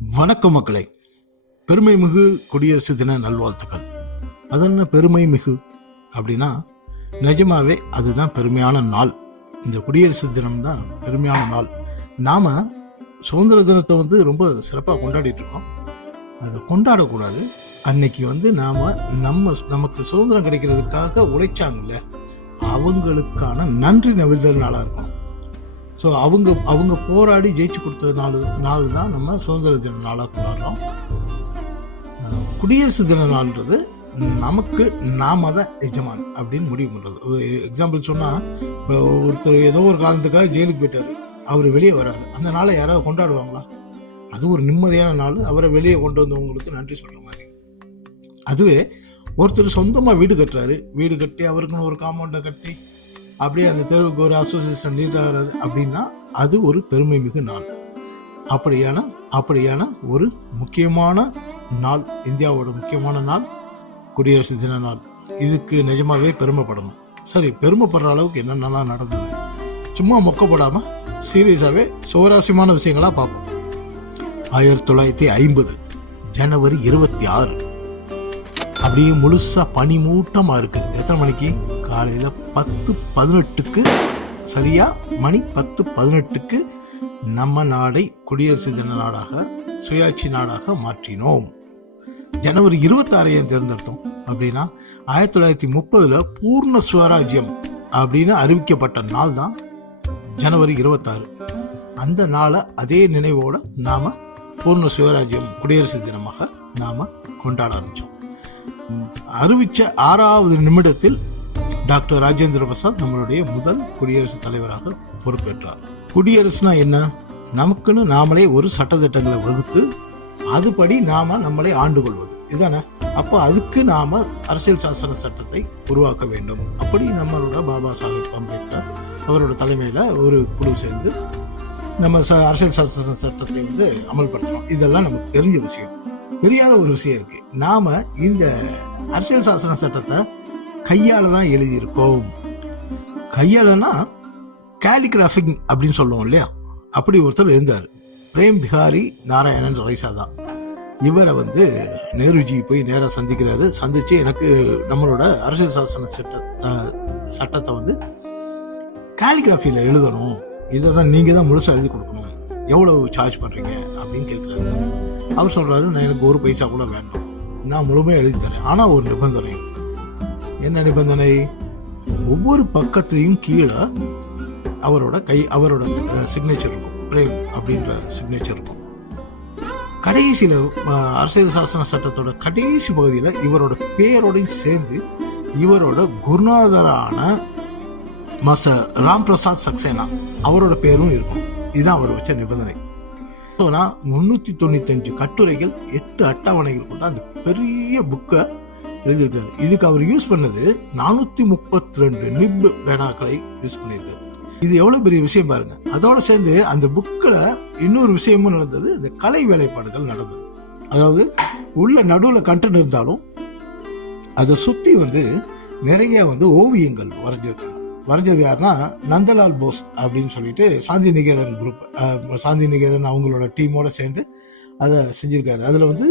வணக்கம் மக்களை. பெருமை மிகு குடியரசு தின நல்வாழ்த்துக்கள். அது என்ன பெருமை மிகு அப்படின்னா நிஜமாவே அதுதான் பெருமையான நாள். இந்த குடியரசு தினம் தான் பெருமையான நாள். நாம சுதந்திர தினத்தை வந்து ரொம்ப சிறப்பாக கொண்டாடிட்டு இருக்கோம். அதை கொண்டாடக்கூடாது. அன்னைக்கு வந்து நாம நம்ம நமக்கு சுதந்திரம் கிடைக்கிறதுக்காக உழைச்சாங்கல்ல அவங்களுக்கான நன்றி நவிழ்தல் நாளாக இருக்கும். ஸோ அவங்க அவங்க போராடி ஜெயிச்சு கொடுத்த நாள் நாள் தான் நம்ம சுதந்திர தின நாளாக கொண்டாடுறோம். குடியரசு தின நாள்ன்றது நமக்கு நாம தான் எஜமான் அப்படின்னு முடிவு பண்ணுறது ஒரு எக்ஸாம்பிள் சொன்னால் இப்போ ஒருத்தர் ஏதோ ஒரு காரணத்துக்காக ஜெயிலுக்கு போயிட்டார். அவர் வெளியே வராரு. அந்த நாளை யாராவது கொண்டாடுவாங்களா? அது ஒரு நிம்மதியான நாள். அவரை வெளியே கொண்டு வந்தவங்களுக்கு நன்றி சொல்கிற மாதிரி. அதுவே ஒருத்தர் சொந்தமாக வீடு கட்டுறாரு. வீடு கட்டி அவருக்குன்னு ஒரு காம்பவுண்டை கட்டி அப்படியே அந்த தெருவுக்கு ஒரு அசோசியேஷன் லீடர் அப்படின்னா அது ஒரு பெருமை மிகு நாள். அப்படியான அப்படியான ஒரு முக்கியமான நாள் இந்தியாவோட முக்கியமான நாள் குடியரசு தின நாள். இதுக்கு நிஜமாவே பெருமைப்படணும். சரி பெருமைப்படுற அளவுக்கு என்னென்னலாம் நடந்தது? சும்மா மொக்கப்படாமல் சீரியஸாகவே சுவராசியமான விஷயங்களாக பார்ப்போம். ஆயிரத்தி தொள்ளாயிரத்தி ஐம்பது ஜனவரி இருபத்தி ஆறு. அப்படியே முழுசாக பனி மூட்டமாக இருக்குது. எத்தனை மணிக்கு? காலையில் பத்து பதினெட்டுக்கு. சரியாக மணி பத்து பதினெட்டுக்கு நம்ம நாடை குடியரசு தின நாடாக சுயாட்சி நாடாக மாற்றினோம். ஜனவரி இருபத்தாறையும் தேர்ந்தெடுத்தோம்? அப்படின்னா ஆயிரத்தி தொள்ளாயிரத்தி முப்பதில் பூர்ண சுவராஜ்யம் அப்படின்னு அறிவிக்கப்பட்ட நாள் தான் ஜனவரி இருபத்தாறு. அந்த நாளை அதே நினைவோடு நாம் பூர்ண சுவராஜ்யம் குடியரசு தினமாக நாம் கொண்டாட ஆரம்பித்தோம் அறிவித்த அறிவிச்ச ஆறாவது நிமிடத்தில் டாக்டர் ராஜேந்திர பிரசாத் நம்மளுடைய முதல் குடியரசுத் தலைவராக பொறுப்பேற்றார். குடியரசுனா என்ன? நமக்குன்னு நாமளே ஒரு சட்டத்திட்டங்களை வகுத்து அதுபடி நாம நம்மளை ஆண்டு கொள்வது. இதானே? அப்போ அதுக்கு நாம அரசியல் சாசன சட்டத்தை உருவாக்க வேண்டும். அப்படி நம்மளோட பாபா சாஹிப் அம்பேத்கர் அவரோட தலைமையில் ஒரு குழு சேர்ந்து நம்ம ச அரசியல் சாசன சட்டத்தை வந்து அமல்படுத்தணும். இதெல்லாம் நமக்கு தெரிஞ்ச விஷயம். தெரியாத ஒரு விஷயம் இருக்கு. நாம இந்த அரசியல் சாசன சட்டத்தை கையால தான் எழுதியிருக்கோம். கையாலனா கேலிகிராஃபிங் அப்படின்னு சொல்லுவோம் இல்லையா? அப்படி ஒருத்தர் இருந்தார் பிரேம் பிஹாரி நாராயணன் ரைசா தான் இவரை வந்து நேருஜி போய் நேராக சந்திக்கிறாரு. சந்திச்சு எனக்கு நம்மளோட அரசியல் சாசன சட்ட சட்டத்தை வந்து கேலிகிராஃபியில் எழுதணும். இதை தான் நீங்கள் தான் முழுசாக எழுதி கொடுக்கணும். எவ்வளவு சார்ஜ் பண்ணுறீங்க அப்படின்னு கேட்குறாரு அவர் சொல்கிறாரு நான் எனக்கு ஒரு பைசா கூட வேண்டாம். நான் முழுமையாக எழுதி தரேன். ஆனால் ஒரு நிபந்தனை. என்ன நிபந்தனை? ஒவ்வொரு பக்கத்துலையும் கீழே அவரோட கை அவரோட சிக்னேச்சர் இருக்கும். பிரேம் அப்படின்ற சிக்னேச்சர் இருக்கும். கடைசியில் அரசியல் சாசன சட்டத்தோட கடைசி பகுதியில் இவரோட பேரோடையும் சேர்ந்து இவரோட குருநாதரான மாஸ்டர் ராம் பிரசாத் சக்சேனா அவரோட பேரும் இருக்கும். இதுதான் அவர் வச்ச நிபந்தனை. ஸோ முந்நூற்றி தொண்ணூத்தஞ்சு கட்டுரைகள் எட்டு அட்டவணைகள் கொண்ட அந்த பெரிய புக்கை எழுதியிருக்காரு. இதுக்கு அவர் யூஸ் பண்ணது நானூற்றி முப்பத்தி ரெண்டு நிப் பேனாக்களை யூஸ் பண்ணியிருக்காரு. இது எவ்வளோ பெரிய விஷயம் பாருங்க. அதோட சேர்ந்து அந்த புக்கில் இன்னொரு விஷயமும் நடந்தது. இந்த கலை வேலைப்பாடுகள் நடந்தது. அதாவது உள்ள நடுவில் கண்டென்ட் இருந்தாலும் அதை சுற்றி வந்து நிறைய வந்து ஓவியங்கள் வரைஞ்சிருக்காங்க. வரைஞ்சது யாருன்னா நந்தலால் போஸ் அப்படின்னு சொல்லிட்டு சாந்தி நிகேதன் குரூப் சாந்தி நிகேதன் அவங்களோட டீமோட சேர்ந்து அதை செஞ்சிருக்காரு. அதில் வந்து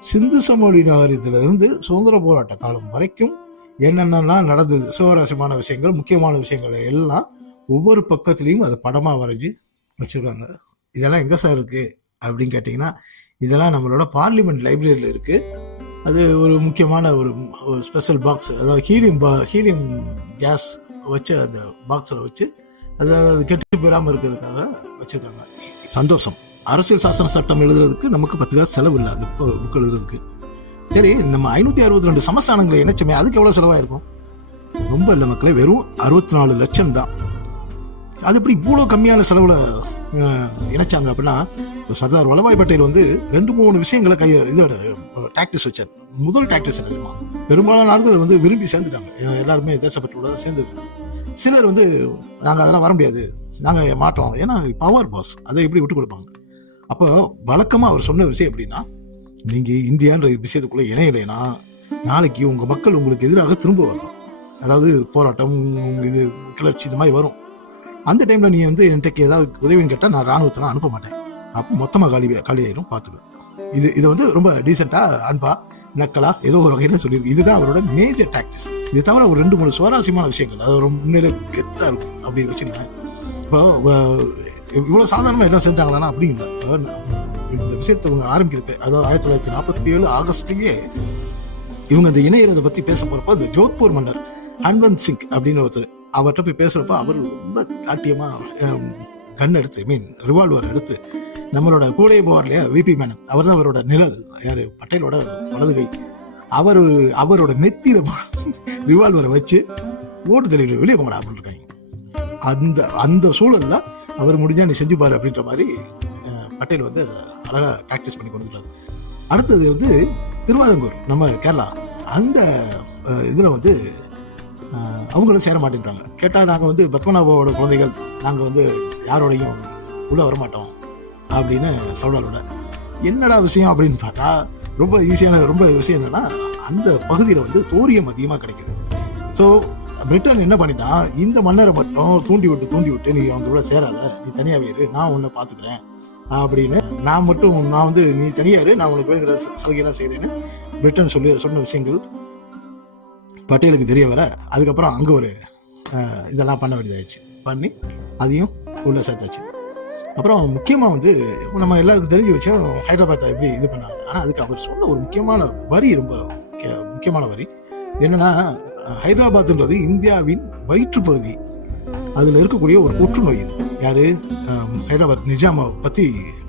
சிந்து சமவெளி நகரத்திலிருந்து சுதந்திர போராட்ட காலம் வரைக்கும் என்னென்னலாம் நடந்தது சுவாரஸ்யமான விஷயங்கள் முக்கியமான விஷயங்களை எல்லாம் ஒவ்வொரு பக்கத்துலேயும் அதை படமாக வரைஞ்சி வச்சுருக்காங்க. இதெல்லாம் எங்கே சார் இருக்குது அப்படின்னு கேட்டிங்கன்னா இதெல்லாம் நம்மளோட பார்லிமெண்ட் லைப்ரரியில் இருக்குது அது ஒரு முக்கியமான ஒரு ஒரு ஸ்பெஷல் பாக்ஸ் அதாவது ஹீலியம் பா ஹீலியம் கேஸ் வச்சு அந்த பாக்ஸில் வச்சு அதாவது அது கெட்டு போயிடாமல் இருக்கிறதுக்காக வச்சுருக்காங்க. சந்தோஷம். அரசியல் சாசன சட்டம் எழுதுறதுக்கு நமக்கு பத்து காசு செலவு இல்லை அந்த புக் எழுதுறதுக்கு. சரி நம்ம ஐநூற்றி அறுபத்தி ரெண்டு சமஸ்தானங்களை இணைச்சோமே அதுக்கு எவ்வளோ செலவாயிருக்கும்? ரொம்ப இல்லை மக்களே வெறும் அறுபத்தி நாலு லட்சம் தான். அது எப்படி இவ்வளோ கம்மியான செலவில் இணைச்சாங்க அப்படின்னா இப்போ சர்தார் வல்லபாய் பட்டேல் வந்து ரெண்டு மூணு விஷயங்களை கைய இதோட டாக்டிஸ் வச்சார். முதல் டாக்டிஸ் என்ன பெரும்பாலான நாடுகள் வந்து விரும்பி சேர்ந்துட்டாங்க. எல்லாருமே தேசப்பட்டு சேர்ந்துருக்காங்க சிலர் வந்து நாங்கள் அதெல்லாம் வர முடியாது. நாங்கள் மாட்டோம் ஏன்னா பவர் பாஸ் அதை எப்படி விட்டு கொடுப்பாங்க? அப்போ வழக்கமாக அவர் சொன்ன விஷயம் எப்படின்னா நீங்கள் இந்தியான்ற விஷயத்துக்குள்ளே இணையலைன்னா நாளைக்கு உங்கள் மக்கள் உங்களுக்கு எதிராக திரும்ப வரும் அதாவது போராட்டம் இது கிளர்ச்சி இந்த மாதிரி வரும். அந்த டைமில் நீ வந்து என்கிட்ட ஏதாவது உதவின்னு கேட்டால் நான் ராணுவத்தை அனுப்ப மாட்டேன். அப்போ மொத்தமாக காலி காலி ஆயிரும் பார்த்துக்கோ இது இது வந்து ரொம்ப டீசெண்டாக அன்பா நக்கலா? ஏதோ ஒரு வகையில் சொல்லியிருக்கு. இதுதான் அவரோட மேஜர் டாக்டிஸ் இது தவிர ஒரு ரெண்டு மூணு சுவாரஸ்யமான விஷயங்கள். அது ஒரு முன்னிலை கெத்தாக இருக்கும். அப்படின்னு வச்சுருந்தேன் இப்போ இவ்வளோ சாதாரணமாக எல்லாம் செஞ்சாங்களான்னா அப்படிங்களா? இந்த விஷயத்தை அவங்க ஆரம்பிக்கிறப்ப அதாவது ஆயிரத்தி தொள்ளாயிரத்தி நாற்பத்தி ஏழு ஆகஸ்ட்லேயே இவங்க இந்த இணையறதை பற்றி பேச போகிறப்போ அந்த ஜோத்பூர் மன்னர் ஹன்வந்த் சிங் அப்படின்னு ஒருத்தர் அவர்கிட்ட போய் பேசுகிறப்ப அவர் ரொம்ப தாட்டியமாக கண் எடுத்து ஐ மீன் ரிவால்வர் எடுத்து நம்மளோட கூடயே போவார் இல்லையா விபி மேனன் அவர் தான் அவரோட நிழல். யார்? பட்டேலோட வலதுகை அவர் அவரோட நெத்தியில ரிவால்வரை வச்சு ஓட்டு தெளிவில் வெளியே போங்கடா அப்படின்னு இருக்காங்க அந்த அந்த சூழல்ல அவர் முடிஞ்சா நீ செஞ்சு பாரு அப்படின்ற மாதிரி பட்டேல் வந்து அழகாக அழகா ப்ராக்டிஸ் பண்ணி கொடுத்துருக்காரு அடுத்தது வந்து திருவாதங்கூர் நம்ம கேரளா. அந்த இதில் வந்து அவங்களும் சேர மாட்டேன்றாங்க. கேட்டால் நாங்கள் வந்து பத்மநாபாவோட குழந்தைகள். நாங்கள் வந்து யாரோடையும் உள்ளே வரமாட்டோம். அப்படின்னு சொல்றாரோட. என்னடா விஷயம் அப்படின்னு பார்த்தா ரொம்ப ஈஸியான ரொம்ப விஷயம் என்னன்னா அந்த பகுதியில் வந்து தோரியம் அதிகமாக கிடைக்கிது. ஸோ பிரிட்டன் என்ன பண்ணிட்டா இந்த மன்னரை மட்டும் தூண்டி விட்டு தூண்டி விட்டு நீ அவங்க கூட சேராத நீ தனியாக இரு நான் உன்னை பார்த்துக்கிறேன். அப்படின்னு நான் மட்டும் நான் வந்து நீ தனியாரு நான் உனக்கு வேணுங்கிற சலுகையெல்லாம் செய்கிறேன்னு பிரிட்டன் சொல்லி சொன்ன விஷயங்கள் பட்டேலுக்கு தெரிய வர அதுக்கப்புறம் அங்கே ஒரு இதெல்லாம் பண்ண வேண்டியதாயிடுச்சு. பண்ணி அதையும் உள்ள சேர்த்தாச்சு. அப்புறம் முக்கியமாக வந்து நம்ம எல்லாருக்கும் தெரிஞ்சு வச்சோம் ஹைதராபாத்தை எப்படி இது பண்ணாங்க. ஆனால் அதுக்கு அவர் சொன்ன ஒரு முக்கியமான வரி ரொம்ப முக்கியமான வரி. என்னன்னா ஹைதராபாத்ன்றது இந்தியாவின் வயிற்று பகுதி அதில் இருக்கக்கூடிய ஒரு புற்றுநோய் இது. யார்? ஹைதராபாத் நிஜாமை பற்றி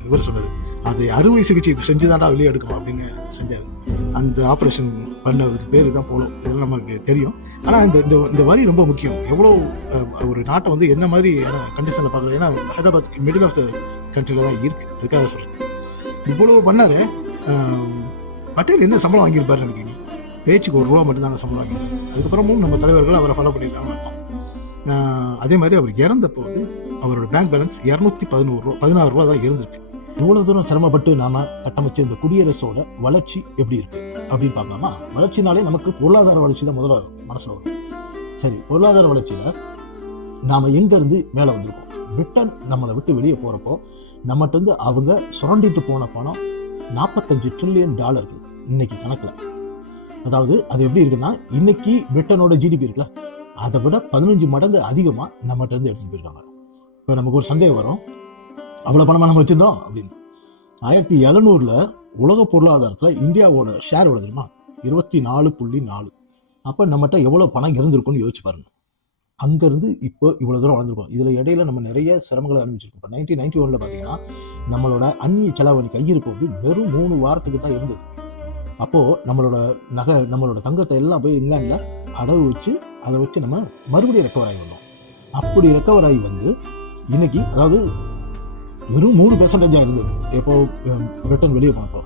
இவர் சொன்னது. அது அறுவை சிகிச்சை செஞ்சுதான்டா வெளியே எடுக்கணும் அப்படின்னு செஞ்சார். அந்த ஆப்ரேஷன் பண்ணதுக்கு பேர் தான் போலும் இதெல்லாம் நமக்கு தெரியும். ஆனால் இந்த இந்த இந்த வரி ரொம்ப முக்கியம். எவ்வளோ ஒரு நாட்டை வந்து என்ன மாதிரியான கண்டிஷனில் பார்க்குறது ஏன்னா ஹைதராபாத் மிடில் ஆஃப் த கண்ட்ரியில் தான் இருக்குது அதுக்காக சொல்கிறேன் இவ்வளோ பண்ணாரு பட்டேல் என்ன சம்பளம் வாங்கியிருப்பாருன்னு நினைக்கிறீங்க? பேச்சுக்கு ஒரு ரூபா மட்டும் தான் சம்பளம் வாங்கியிருப்பாரு. அதுக்கப்புறமும் நம்ம தலைவர்கள் அவரை ஃபாலோ பண்ணிடுறாங்க அர்த்தம். அதே மாதிரி அவர் இறந்தப்போ வந்து அவரோட பேங்க் பேலன்ஸ் இரநூத்தி பதினோரு ரூபா பதினாறு ரூபா தான் இருந்திருக்கு. இவ்வளவு தூரம் சிரமப்பட்டு நாம கட்டமைச்ச இந்த குடியரசோட வளர்ச்சி எப்படி இருக்கு? அப்படின்னு பார்க்கலாமா? வளர்ச்சினாலே நமக்கு பொருளாதார வளர்ச்சி தான் முதல்ல மனசுல வரும். சரி பொருளாதார வளர்ச்சியில நாம எங்க இருந்து மேல வந்திருக்கோம்? பிரிட்டன் நம்மளை விட்டு வெளியே போறப்போ நம்மகிட்ட இருந்து அவங்க சுரண்டிட்டு போன பணம் நாற்பத்தஞ்சு ட்ரில்லியன் டாலர்கள் இன்னைக்கு கணக்கில். அதாவது அது எப்படி இருக்குன்னா இன்னைக்கு பிரிட்டனோட ஜிடிபி இருக்குல்ல அதை விட பதினஞ்சு மடங்கு அதிகமாக நம்மகிட்ட இருந்து எடுத்துகிட்டு போயிருக்காங்க. இப்போ நமக்கு ஒரு சந்தேகம் வரும். அவ்வளோ பணமாக நம்ம வச்சுருந்தோம் அப்படின்னு. ஆயிரத்தி எழுநூறில் உலக பொருளாதாரத்தில் இந்தியாவோட ஷேர் எவ்வளோ தெரியுமா? இருபத்தி நாலு புள்ளி நாலு. அப்போ நம்மகிட்ட எவ்வளோ பணம் இருந்திருக்கும்னு யோசிச்சு பாருங்க. அங்கேருந்து இப்போ இவ்வளோ தூரம் வளர்ந்துருக்கோம். இதில் இடையில நம்ம நிறைய சிரமங்களை அனுபவிச்சிருக்கோம். இப்போ நைன்டீன் நைன்டி ஒனில் பார்த்தீங்கன்னா நம்மளோட அந்நிய செலவணி கையிருப்பு வந்து வெறும் மூணு வாரத்துக்கு தான் இருந்தது. அப்போது நம்மளோட நகை நம்மளோட தங்கத்தை எல்லாம் போய் இங்கிலாண்டில் அடகு வச்சு அதை வச்சு நம்ம மறுபடியும் ரெக்கவர் ஆகி வந்தோம். அப்படி ரெக்கவர் ஆகி வந்து இன்னைக்கு அதாவது வெறும் மூணு பெர்சன்டேஜாக இருந்தது. எப்போ பிரிட்டன் வெளியே போனப்போ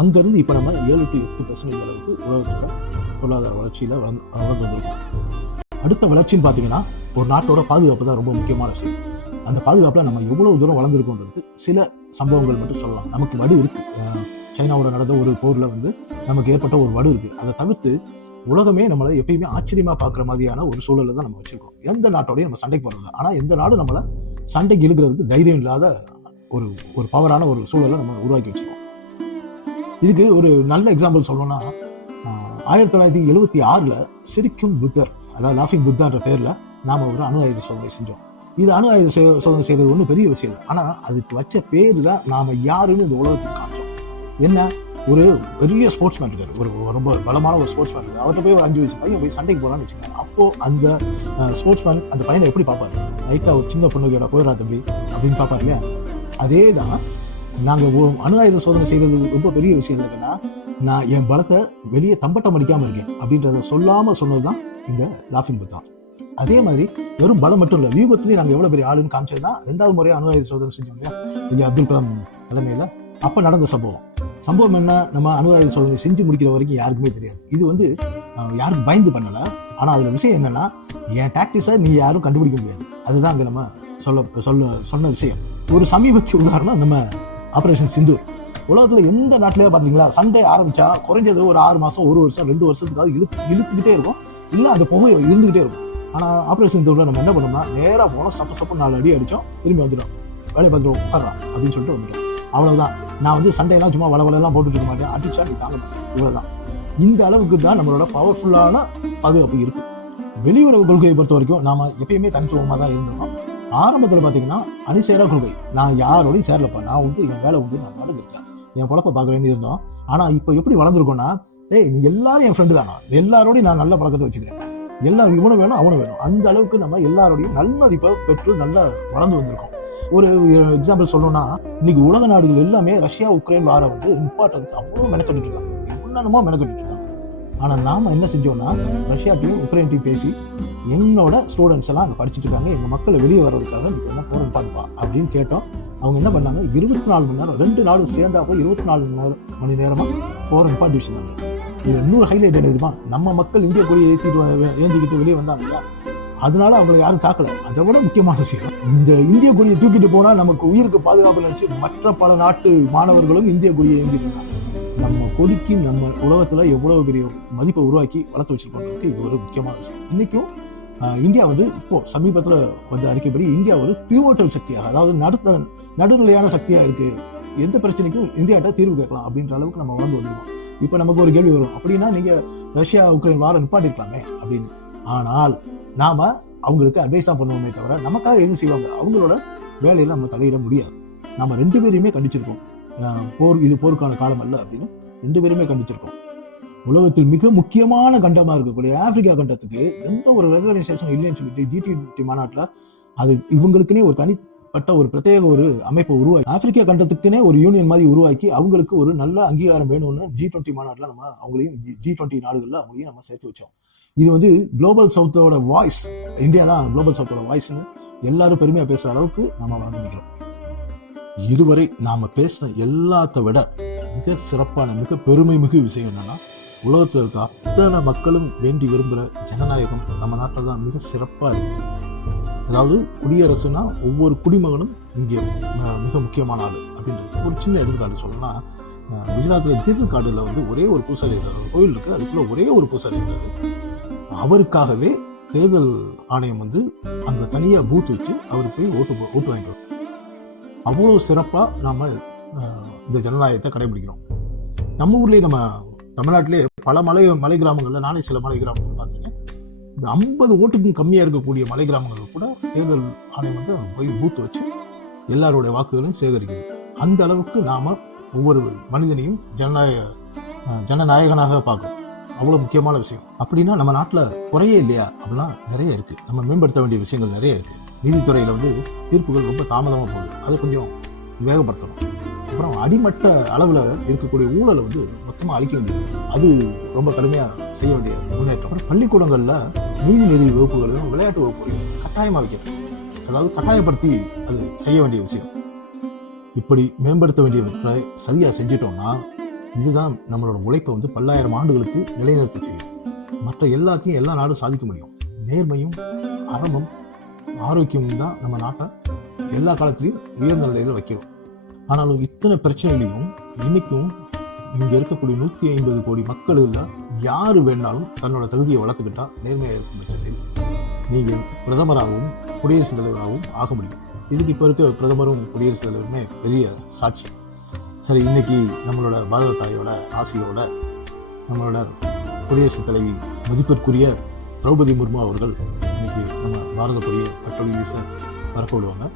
அங்கேருந்து இப்போ நம்ம ஏழு டு எட்டு பெர்சன்டேஜ் அளவுக்கு உலகத்தோட பொருளாதார வளர்ச்சியில் வளர்ந்து வளர்ந்து வந்திருக்கோம். அடுத்த வளர்ச்சின்னு பார்த்தீங்கன்னா ஒரு நாட்டோட பாதுகாப்பு தான் ரொம்ப முக்கியமான விஷயம். அந்த பாதுகாப்பில் நம்ம எவ்வளவு தூரம் வளர்ந்துருக்கோன்றது சில சம்பவங்கள் மட்டும் சொல்லலாம். நமக்கு வடு இருக்கு. சைனாவோட நடந்த ஒரு போரில் வந்து நமக்கு ஏற்பட்ட ஒரு வடு இருக்கு. அதை தவிர்த்து உலகமே நம்மளை எப்பயுமே ஆச்சரியமா பார்க்குற மாதிரியான ஒரு சூழலை தான் நம்ம வச்சுருக்கோம். எந்த நாட்டோடையும் நம்ம சண்டைக்கு போகிறது ஆனால் எந்த நாடும் நம்மளை சண்டைக்கு இழுக்கிறதுக்கு தைரியம் இல்லாத ஒரு ஒரு பவரான ஒரு சூழலை நம்ம உருவாக்கி வச்சிருக்கோம். இதுக்கு ஒரு நல்ல எக்ஸாம்பிள் சொல்லணும்னா ஆயிரத்தி தொள்ளாயிரத்தி எழுபத்தி ஆறில் சிரிக்கும் புத்தர் அதாவது லாஃபிங் புத்தான்ற பேரில் நாம் ஒரு அணு ஆயுத சோதனை செஞ்சோம். இது அணு ஆயுத சோ- சோதனை செய்கிறது ஒன்றும் பெரிய விஷயம் இல்லை. ஆனால் அதுக்கு வச்ச பேர் தான் நாம் யாருன்னு இந்த உலகத்துக்கு காமிச்சோம். என்ன? ஒரு பெரிய ஸ்போர்ட்ஸ் மேன் இருக்காரு. ஒரு ரொம்ப பலமான ஒரு ஸ்போர்ட்ஸ் மேன் இருக்காரு. அவர்கிட்ட போய் ஒரு அஞ்சு வயசு பையன் போய் சண்டைக்கு போகிறான்னு வச்சுக்கோங்க. அப்போ அந்த ஸ்போர்ட்ஸ் மேன் அந்த பையனை எப்படி பார்ப்பாரு? நைட்டாக ஒரு சின்ன பொண்ணுகிட்ட போயிடா தம்பி அப்படின்னு பார்ப்பாரு இல்லையா? அதே தான் நாங்கள் அணு ஆயுத சோதனை செய்கிறது ரொம்ப பெரிய விஷயம் இல்லைன்னா நான் என் பலத்தை வெளியே தம்பட்டம் அடிக்காமல் இருக்கேன் அப்படின்றத சொல்லாமல் சொன்னது தான் இந்த லாஃபிங் புத்தம் அதே மாதிரி வெறும் பலம் மட்டும் இல்லை வியூகத்திலேயே நாங்கள் எவ்வளோ பெரிய ஆளுன்னு காமிச்சது தான் ரெண்டாவது முறையாக அணு ஆயுத சோதனை செஞ்சோம் இல்லையா? அப்துல் கலாம் தலைமையில் அப்போ நடந்த சம்பவம். சம்பவம் என்ன? நம்ம அணு சோதனை செஞ்சு முடிக்கிற வரைக்கும் யாருக்குமே தெரியாது. இது வந்து யாருக்கும் பயந்து பண்ணலை. ஆனால் அதில் விஷயம் என்னென்னா என் டாக்டிஸை நீ யாரும் கண்டுபிடிக்க முடியாது. அதுதான் அங்கே நம்ம சொல்ல சொல்ல சொன்ன விஷயம். ஒரு சமீபத்திய உதாரணம் நம்ம ஆப்ரேஷன் சிந்தூர் உலகத்தில் எந்த நாட்டிலேயே பார்த்தீங்களா சண்டே ஆரம்பித்தா குறைஞ்சது ஒரு ஆறு மாதம் ஒரு வருஷம் ரெண்டு வருஷத்துக்காக இழுத்து இழுத்துக்கிட்டே இருக்கும். இல்லை அந்த புகை இருந்துக்கிட்டே இருக்கும். ஆனால் ஆப்ரேஷன் சிந்தூரில் நம்ம என்ன பண்ணோம்னா நேராக போனோம் சப்ப சப்ப நாலு அடி அடித்தோம் திரும்பி வந்துட்டோம். வேலையை பார்த்துட்டு உட்காரான் அப்படின்னு சொல்லிட்டு வந்துட்டோம். அவ்வளோதான் நான் வந்து சண்டையெல்லாம் சும்மா வளவலெல்லாம் போட்டுட்டு இருக்க மாட்டேன். அடிச்சா நீ தாங்க மாட்டேன். இவ்வளவுதான். இந்த அளவுக்கு தான் நம்மளோட பவர்ஃபுல்லான பாதுகாப்பு இருக்கு. வெளியுறவு கொள்கையை பொறுத்த வரைக்கும் நாம எப்பயுமே தனித்துவமாக தான் இருந்திருக்கோம். ஆரம்பத்தில் பார்த்தீங்கன்னா அணிசேரா கொள்கை. நான் யாரோடையும் சேரலப்பா நான் உண்டு என் வேலை உண்டு நான் வேலை இருக்கேன். என் பொழப்ப பார்க்குறேன்னு இருந்தோம். ஆனால் இப்போ எப்படி வளர்ந்துருக்கோன்னா ஏய் நீ எல்லாரும் என் ஃப்ரெண்டு தானா? எல்லாரோடையும் நான் நல்ல பழக்கத்தை வச்சுக்கிறேன். எல்லாம் இவனும் வேணும் அவனும் வேணும். அந்த அளவுக்கு நம்ம எல்லாரோடையும் நல்ல நன்மதிப்பை பெற்று நல்லா வளர்ந்து வந்திருக்கோம். ஒரு எக்ஸாம்பிள் சொல்லணும்னா இன்னைக்கு உலக நாடுகள் எல்லாமே ரஷ்யா உக்ரைன் வார வந்து நிப்பாட்டுறதுக்கு அவ்வளோ மெனக்கட்டு இருக்காங்க என்னென்னமோ மெனக்கட்டு இருக்காங்க ஆனால் நாம் என்ன செஞ்சோம்னா ரஷ்யா உக்ரைன்ட்டையும் உக்ரைன் பேசி என்னோட ஸ்டூடெண்ட்ஸ் எல்லாம் அங்கே படிச்சுட்டு இருக்காங்க எங்கள் மக்களை வெளியே வர்றதுக்காக நீங்கள் என்ன போரன் பண்ணுவா அப்படின்னு கேட்டோம். அவங்க என்ன பண்ணாங்க? இருபத்தி நாலு மணி நேரம் ரெண்டு நாடும் போய் இருபத்தி நாலு மணி நேரம் மணி நேரமாக போரன் நிப்பாட்டி வச்சுருந்தாங்க இது இன்னொரு ஹைலைட் என்ன தெரியுமா? நம்ம மக்கள் இந்திய கொடியை ஏற்றிட்டு வ- ஏந்திக்கிட்டு வெளியே வந்தாங்க இல்லையா? அதனால அவங்களை யாரும் தாக்கல. அதை விட முக்கியமான விஷயம் இந்த இந்திய கொடியை தூக்கிட்டு போனா நமக்கு உயிருக்கு பாதுகாப்பு நினைச்சு மற்ற பல நாட்டு மாணவர்களும் இந்திய கொடியை ஏந்திட்டு நம்ம கொடிக்கு நம்ம உலகத்துல எவ்வளவு பெரிய மதிப்பை உருவாக்கி வளர்த்து வச்சிருக்கோம்ன்றதுக்கு இது ஒரு முக்கியமான விஷயம். இன்னைக்கும் இந்தியா வந்து இப்போ சமீபத்துல வந்த அறிக்கைப்படி இந்தியா ஒரு பிவோட்டல் சக்தியாக அதாவது நடுத்த நடுநிலையான சக்தியா இருக்கு. எந்த பிரச்சனைக்கும் இந்தியாட்ட தீர்வு கேட்கலாம் அப்படின்ற அளவுக்கு நம்ம வளர்ந்து வந்துருக்கோம். இப்போ நமக்கு ஒரு கேள்வி வரும் அப்படின்னா நீங்க ரஷ்யா உக்ரைன் வாரம் நிப்பாட்டிருக்கலாமே அப்படின்னு. ஆனால் நாம அவங்களுக்கு அட்வைஸ் தான் பண்ணுவோமே தவிர நமக்காக எது செய்வாங்க. அவங்களோட வேலையில நம்ம தலையிட முடியாது. நம்ம ரெண்டு பேரையுமே கண்டிச்சிருக்கோம். போர் இது போருக்கான காலம் அல்ல அப்படின்னு ரெண்டு பேருமே கண்டிச்சிருக்கோம். உலகத்தில் மிக முக்கியமான கண்டமா இருக்கக்கூடிய ஆப்பிரிக்கா கண்டத்துக்கு எந்த ஒரு ரெகனைசேஷன் இல்லைன்னு சொல்லிட்டு ஜிடி மாநாட்டில் அது இவங்களுக்குன்னே ஒரு தனிப்பட்ட ஒரு பிரத்யேக ஒரு அமைப்பை உருவாக்கி ஆப்பிரிக்கா கண்டத்துக்குன்னே ஒரு யூனியன் மாதிரி உருவாக்கி அவங்களுக்கு ஒரு நல்ல அங்கீகாரம் வேணும்னு ஜி டுவெண்ட்டி மாநாட்டில் நம்ம அவங்களையும் ஜி டுவெண்ட்டி நாடுகளில் அவங்களையும் நம்ம சேர்த்து வச்சோம். இது வந்து குளோபல் சவுத்தோட வாய்ஸ் இந்தியா தான் குளோபல் சவுத்தோட வாய்ஸ்னு எல்லாரும் பெருமையாக பேசுகிற அளவுக்கு நம்ம வளர்ந்து நிற்கிறோம் இதுவரை நாம பேசின எல்லாத்த விட மிக சிறப்பான மிக பெருமை மிகு விஷயம் என்னென்னா உலகத்தில் இருக்க அத்தனை மக்களும் வேண்டி விரும்புகிற ஜனநாயகம் நம்ம நாட்டில் தான் மிக சிறப்பாக இருக்குது அதாவது குடியரசுனா ஒவ்வொரு குடிமகனும் இங்கே மிக முக்கியமான ஆள் அப்படின்றது. ஒரு சின்ன எடுத்துக்காட்டு சொல்லணும்னா குஜராத்தில் குஜராத்தில் காட்டில் வந்து ஒரே ஒரு பூசாரி இருக்காரு. கோயில் இருக்குது அதுக்குள்ளே ஒரே ஒரு பூசாரி இருக்காரு. அவருக்காகவே தேர்தல் ஆணையம் வந்து அந்த தனியாக பூத் வச்சு அவர் போய் ஓட்டு ஓட்டு வாங்கிக்கிறோம் அவ்வளோ சிறப்பாக நாம் இந்த ஜனநாயகத்தை கடைபிடிக்கிறோம். நம்ம ஊர்லேயே நம்ம தமிழ்நாட்டிலே பல மலை மலை கிராமங்களில் நானே சில மலை கிராமங்கள் பார்த்துருக்கேன். இந்த ஐம்பது ஓட்டுக்கும் கம்மியாக இருக்கக்கூடிய மலை கிராமங்களில் கூட தேர்தல் ஆணையம் வந்து போய் பூத்து வச்சு எல்லாருடைய வாக்குகளையும் சேகரிக்குது. அந்த அளவுக்கு நாம் ஒவ்வொரு மனிதனையும் ஜனநாயக ஜனநாயகனாக பார்க்கணும் அவ்வளோ முக்கியமான விஷயம். அப்படின்னா நம்ம நாட்டில் குறையே இல்லையா? அப்படின்னா நிறைய இருக்குது நம்ம மேம்படுத்த வேண்டிய விஷயங்கள் நிறைய இருக்குது நீதித்துறையில் வந்து தீர்ப்புகள் ரொம்ப தாமதமாக போகுது. அதை கொஞ்சம் வேகப்படுத்தணும். அப்புறம் அடிமட்ட அளவில் இருக்கக்கூடிய ஊழலை வந்து மொத்தமாக அழிக்க வேண்டியது. அது ரொம்ப கடுமையாக செய்ய வேண்டிய முன்னேற்றம். அப்புறம் பள்ளிக்கூடங்களில் நீதிநெறி வகுப்புகளையும் விளையாட்டு வகுப்புகளையும் கட்டாயமாக வைக்கிறது அதாவது கட்டாயப்படுத்தி அது செய்ய வேண்டிய விஷயம். இப்படி மேம்படுத்த வேண்டிய சரியாக செஞ்சிட்டோம்னா இதுதான் நம்மளோட உழைப்பை வந்து பல்லாயிரம் ஆண்டுகளுக்கு நிலைநிறுத்த செய்யும். மற்ற எல்லாத்தையும் எல்லா நாடும் சாதிக்க முடியும். நேர்மையும் அறமும் ஆரோக்கியமும் தான் நம்ம நாட்டை எல்லா காலத்திலையும் உயர்ந்த நிலையில் வைக்கிறோம் ஆனாலும் இத்தனை பிரச்சனைகளையும் இன்னைக்கும் இங்கே இருக்கக்கூடிய நூற்றி ஐம்பது கோடி மக்களில் யார் வேணாலும் தன்னோட தகுதியை வளர்த்துக்கிட்டா நேர்மையாக இருக்கும் பட்சத்தில் நீங்கள் பிரதமராகவும் குடியரசுத் தலைவராகவும் ஆக முடியும். இதுக்கு இப்போ இருக்க பிரதமரும் குடியரசுத் தலைவருமே பெரிய சாட்சி. சரி இன்னைக்கு நம்மளோட பாரத தாயோட ஆசையோட நம்மளோட குடியரசுத் தலைவி மதிப்பிற்குரிய திரௌபதி முர்மு அவர்கள் இன்றைக்கி நம்ம பாரத கொடியை பட்டொலி வீச பரப்ப விடுவாங்க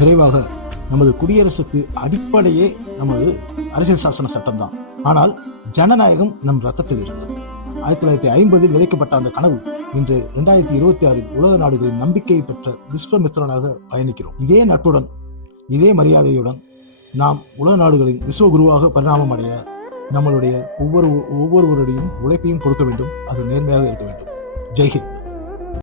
நிறைவாக நமது குடியரசுக்கு அடிப்படையே நமது அரசியல் சாசன சட்டம் தான். ஆனால் ஜனநாயகம் நம் ரத்தத்தில் இருந்தது. ஆயிரத்தி தொள்ளாயிரத்தி ஐம்பதில் விதைக்கப்பட்ட அந்த கனவு இன்று இரண்டாயிரத்தி இருபத்தி ஆறில் உலக நாடுகளின் நம்பிக்கையை பெற்ற விஸ்வமித்திரனாக பயணிக்கிறோம். இதே நட்புடன் இதே மரியாதையுடன் நாம் உலக நாடுகளின் விஸ்வகுருவாக பரிணாமம் அடைய நம்மளுடைய ஒவ்வொரு ஒவ்வொருவருடையும் உழைப்பையும் கொடுக்க வேண்டும். அது நேர்மையாக இருக்க வேண்டும். ஜெய்ஹிந்த்.